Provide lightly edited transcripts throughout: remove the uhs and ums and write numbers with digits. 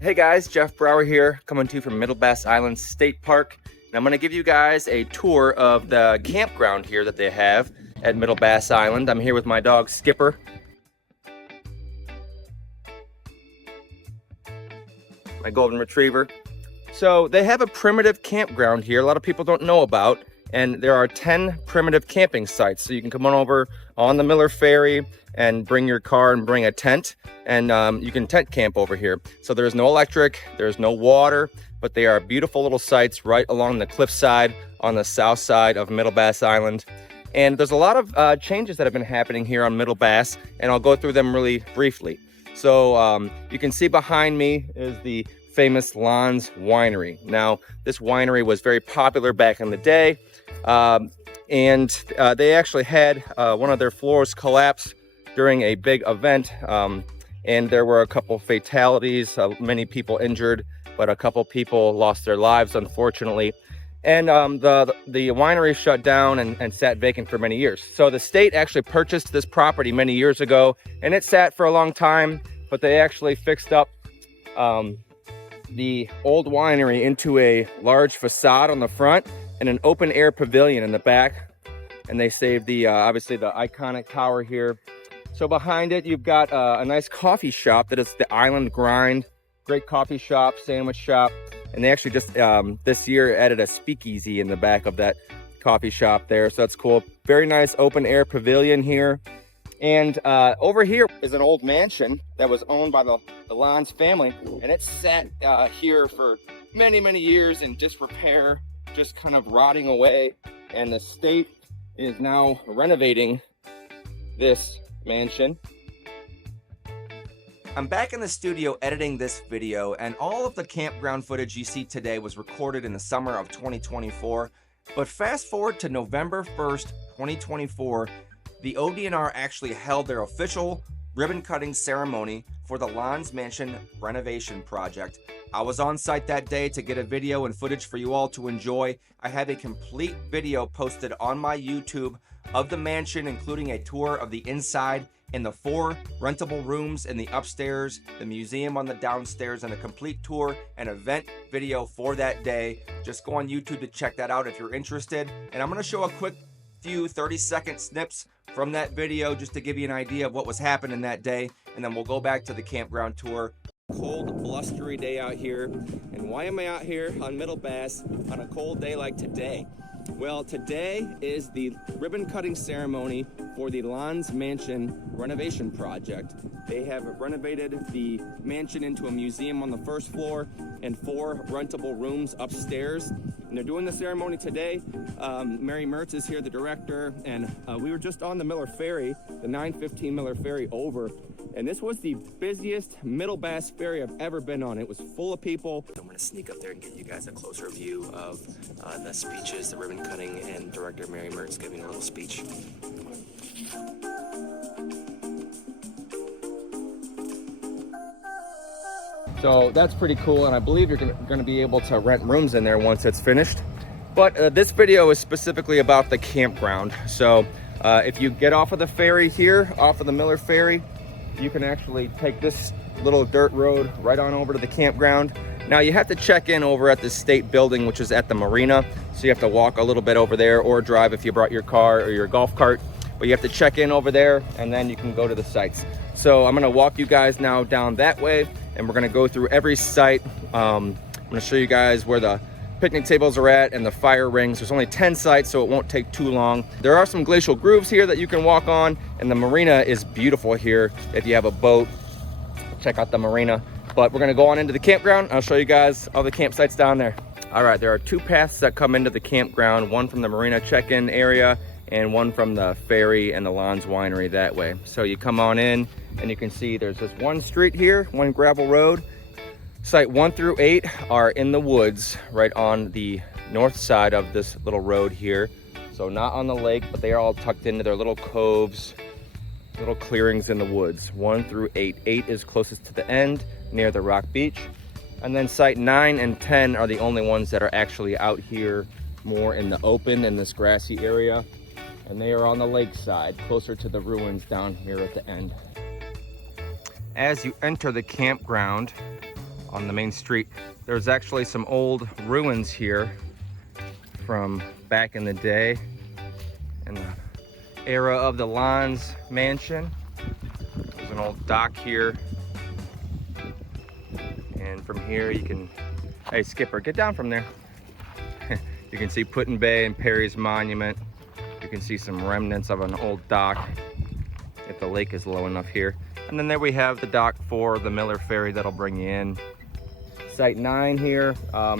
Hey guys, Jeff Brower here, coming to you from Middle Bass Island State Park. And I'm going to give you guys a tour of the campground here that they have at Middle Bass Island. I'm here with my dog Skipper. My golden retriever. So they have a primitive campground here a lot of people don't know about, and there are 10 primitive camping sites. So you can come on over on the Miller Ferry and bring your car and bring a tent, and you can tent camp over here. So there's no electric, there's no water, but they are beautiful little sites right along the cliffside on the south side of Middle Bass Island. And there's a lot of changes that have been happening here on Middle Bass, and I'll go through them really briefly. So you can see behind me is the famous Lons Winery. Now, this winery was very popular back in the day, and they actually had one of their floors collapse during a big event, and there were a couple fatalities, many people injured, but a couple people lost their lives, unfortunately. And the winery shut down and sat vacant for many years. So the state actually purchased this property many years ago, and it sat for a long time, but they actually fixed up the old winery into a large facade on the front and an open air pavilion in the back. And they saved the obviously the iconic tower here. So behind it, you've got a nice coffee shop that is the Island Grind. Great coffee shop, sandwich shop. And they actually just this year added a speakeasy in the back of that coffee shop there. So that's cool. Very nice open air pavilion here. And over here is an old mansion that was owned by the Lons family. And it sat here for many, many years in disrepair, just kind of rotting away. And the state is now renovating this mansion. I'm back in the studio editing this video, and all of the campground footage you see today was recorded in the summer of 2024. But fast forward to November 1st, 2024, the ODNR actually held their official ribbon cutting ceremony for the Lons Mansion renovation project. I was on site that day to get a video and footage for you all to enjoy. I have a complete video posted on my YouTube of the mansion, including a tour of the inside and the 4 rentable rooms in the upstairs, the museum on the downstairs, and a complete tour and event video for that day. Just go on YouTube to check that out if you're interested. And I'm going to show a quick few 30-second snips from that video just to give you an idea of what was happening that day, and then we'll go back to the campground tour. Cold, blustery day out here. And why am I out here on Middle Bass on a cold day like today? Well, today is the ribbon cutting ceremony for the Lons Mansion renovation project. They have renovated the mansion into a museum on the first floor and 4 rentable rooms upstairs. And they're doing the ceremony today. Mary Mertz is here, the director, and we were just on the Miller Ferry, the 915 Miller Ferry over. And this was the busiest Middle Bass ferry I've ever been on. It was full of people. I'm gonna sneak up there and give you guys a closer view of the speeches, the ribbon cutting, and director Mary Mertz giving a little speech. So that's pretty cool, and I believe you're gonna be able to rent rooms in there once it's finished. But this video is specifically about the campground. So if you get off of the ferry here, off of the Miller Ferry, you can actually take this little dirt road right on over to the campground. Now you have to check in over at the state building, which is at the marina. So you have to walk a little bit over there or drive if you brought your car or your golf cart. But you have to check in over there and then you can go to the sites. So I'm gonna walk you guys now down that way, and we're gonna go through every site. I'm gonna show you guys where the picnic tables are at and the fire rings. There's only 10 sites, so it won't take too long. There are some glacial grooves here that you can walk on, and the marina is beautiful here. If you have a boat, check out the marina. But we're gonna go on into the campground. I'll show you guys all the campsites down there. All right, there are 2 paths that come into the campground, one from the marina check-in area and one from the ferry and the Lons Winery that way. So you come on in and you can see there's just one street here, one gravel road. Site 1 through 8 are in the woods right on the north side of this little road here. So not on the lake, but they are all tucked into their little coves, little clearings in the woods. 1 through 8. 8 is closest to the end near the rock beach. And then site 9 and 10 are the only ones that are actually out here more in the open in this grassy area. And they are on the lake side, closer to the ruins down here at the end. As you enter the campground, on the main street. There's actually some old ruins here from back in the day, in the era of the Lons mansion. There's an old dock here. And from here you can, hey Skipper, get down from there. You can see Put-in-Bay and Perry's Monument. You can see some remnants of an old dock if the lake is low enough here. And then there we have the dock for the Miller Ferry that'll bring you in. Site 9 here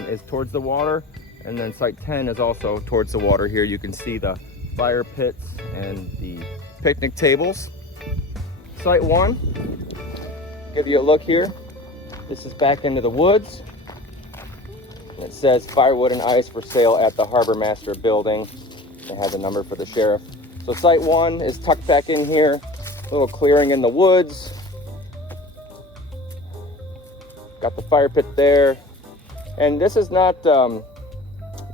is towards the water, and then Site 10 is also towards the water here. You can see the fire pits and the picnic tables. Site 1, give you a look here. This is back into the woods. And it says firewood and ice for sale at the Harbor Master building. They have the number for the sheriff. So Site 1 is tucked back in here. A little clearing in the woods. Got the fire pit there. And this is not,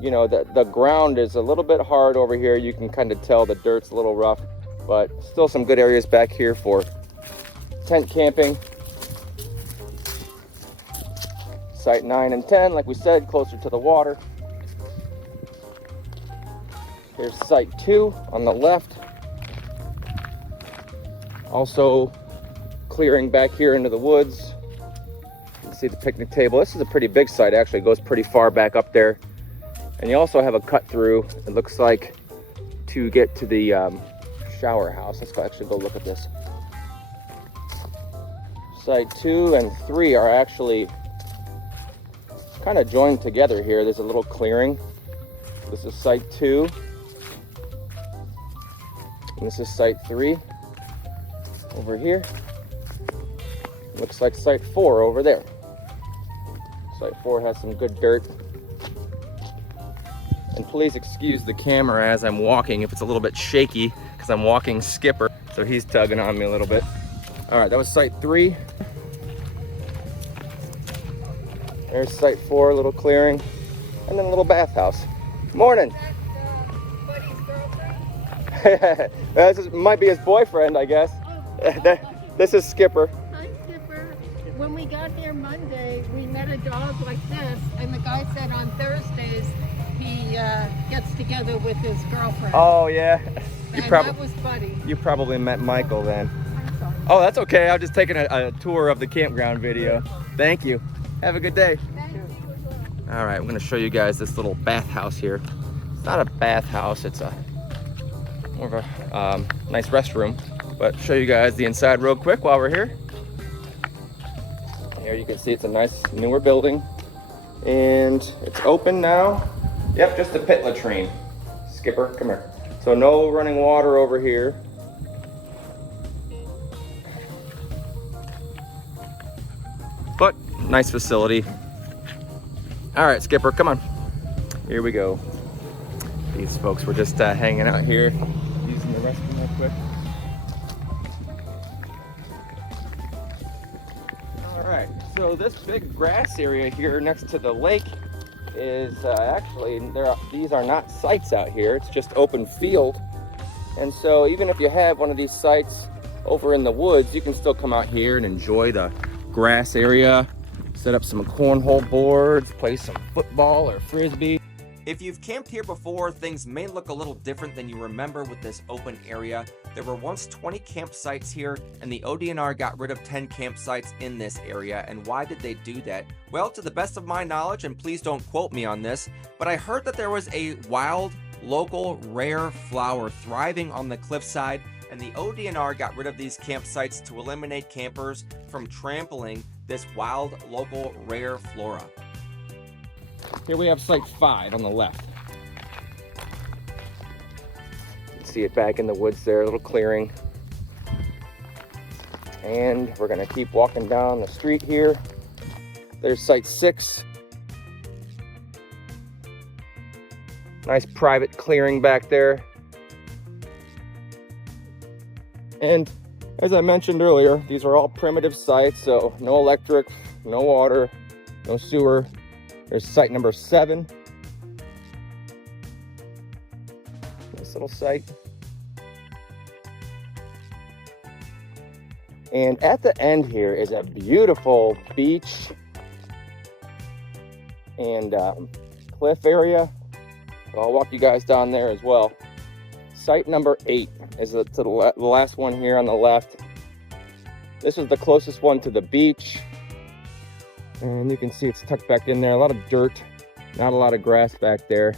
you know, the ground is a little bit hard over here. You can kind of tell the dirt's a little rough, but still some good areas back here for tent camping. Site 9 and 10, like we said, closer to the water. Here's Site 2 on the left. Also clearing back here into the woods. You can see the picnic table. This is a pretty big site, actually. It goes pretty far back up there. And you also have a cut through, it looks like, to get to the shower house. Let's actually go look at this. Site 2 and 3 are actually kind of joined together here. There's a little clearing. This is Site 2. And this is Site 3 over here. Looks like Site 4 over there. Site 4 has some good dirt. And please excuse the camera as I'm walking if it's a little bit shaky, because I'm walking Skipper, so he's tugging on me a little bit. All right, that was Site 3. There's Site 4, a little clearing, and then a little bathhouse. Morning. This might be his boyfriend, I guess. Oh. This is Skipper. Hi, Skipper. When we got here Monday, we met a dog like this, and the guy said on Thursdays he gets together with his girlfriend. Oh yeah. That was Buddy. You probably met Michael then. I'm sorry. Oh, that's okay. I'm just taking a tour of the campground video. Thank you. Have a good day. Thank you. All right, I'm gonna show you guys this little bathhouse here. It's not a bathhouse, it's a more of a nice restroom, but show you guys the inside real quick while we're here. Here you can see it's a nice newer building, and it's open now. Yep, just a pit latrine. Skipper, come here. So no running water over here. But nice facility. All right, Skipper, come on. Here we go. These folks were just hanging out here, using the restroom real quick. All right, so this big grass area here next to the lake is actually, these are not sites out here, it's just open field. And so even if you have one of these sites over in the woods, you can still come out here and enjoy the grass area, set up some cornhole boards, play some football or frisbee. If you've camped here before, things may look a little different than you remember with this open area. There were once 20 campsites here, and the ODNR got rid of 10 campsites in this area. And why did they do that? Well, to the best of my knowledge, and please don't quote me on this, but I heard that there was a wild, local, rare flower thriving on the cliffside, and the ODNR got rid of these campsites to eliminate campers from trampling this wild, local, rare flora. Here we have Site 5 on the left. You can see it back in the woods there, a little clearing. And we're gonna keep walking down the street here. There's Site 6. Nice private clearing back there. And as I mentioned earlier, these are all primitive sites, so no electric, no water, no sewer. There's site number 7. Nice little site. And at the end here is a beautiful beach and cliff area. So I'll walk you guys down there as well. Site number 8 is to the last one here on the left. This is the closest one to the beach. And you can see it's tucked back in there. A lot of dirt, not a lot of grass back there.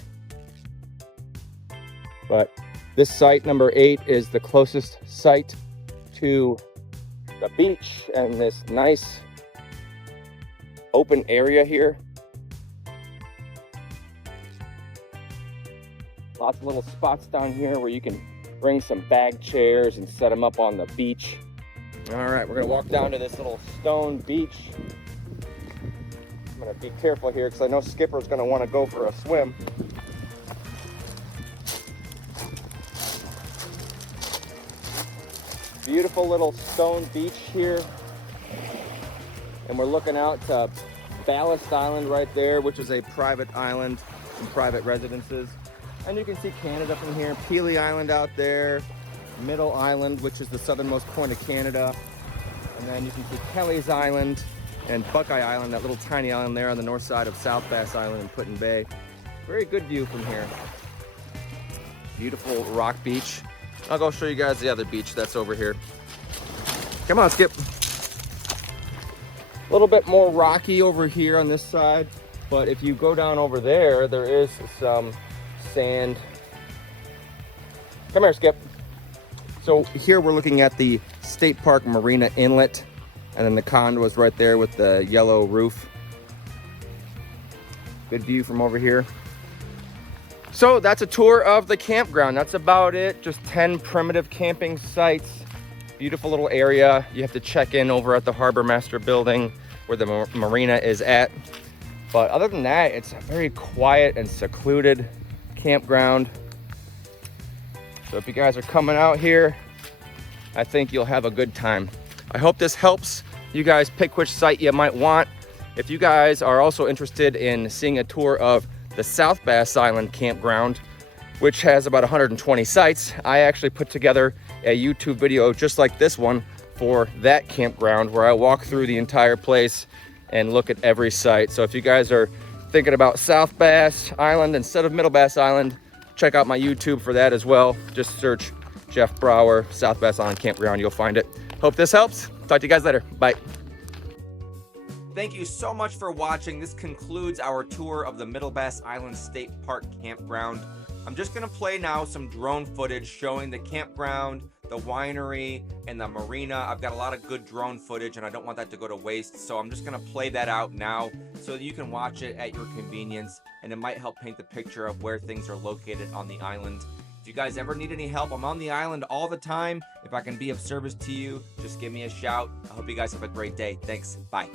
But this site number 8 is the closest site to the beach and this nice open area here. Lots of little spots down here where you can bring some bag chairs and set them up on the beach. All right, we're gonna walk down to this little stone beach. I'm gonna be careful here because I know Skipper's gonna want to go for a swim. Beautiful little stone beach here. And we're looking out to Ballast Island right there, which is a private island and private residences. And you can see Canada from here. Peely Island out there, Middle Island, which is the southernmost point of Canada. And then you can see Kelly's Island and Buckeye Island, that little tiny island there on the north side of South Bass Island and Put-in Bay. Very good view from here. Beautiful rock beach. I'll go show you guys the other beach that's over here. Come on, Skip. A little bit more rocky over here on this side, but if you go down over there, there is some sand. Come here, Skip. So here we're looking at the State Park Marina Inlet, and then the condo is right there with the yellow roof. Good view from over here. So that's a tour of the campground. That's about it. Just 10 primitive camping sites. Beautiful little area. You have to check in over at the Harbor Master building where the marina is at. But other than that, it's a very quiet and secluded campground. So if you guys are coming out here, I think you'll have a good time. I hope this helps you guys pick which site you might want. If you guys are also interested in seeing a tour of the South Bass Island campground, which has about 120 sites, I actually put together a YouTube video just like this one for that campground where I walk through the entire place and look at every site. So if you guys are thinking about South Bass Island instead of Middle Bass Island, check out my YouTube for that as well. Just search Jeff Brower, South Bass Island Campground, you'll find it. Hope this helps. Talk to you guys later. Bye. Thank you so much for watching. This concludes our tour of the Middle Bass Island State Park Campground. I'm just gonna play now some drone footage showing the campground, the winery, and the marina. I've got a lot of good drone footage and I don't want that to go to waste, so I'm just gonna play that out now so that you can watch it at your convenience, and it might help paint the picture of where things are located on the island. If you guys ever need any help, I'm on the island all the time. If I can be of service to you, just give me a shout. I hope you guys have a great day. Thanks. Bye.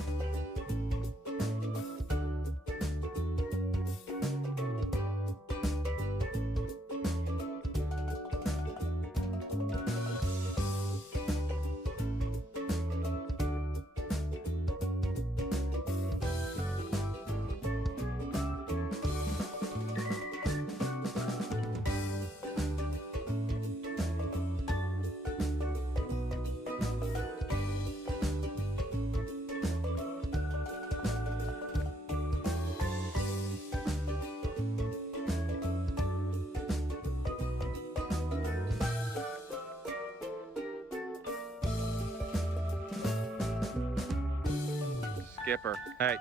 Skipper, hey.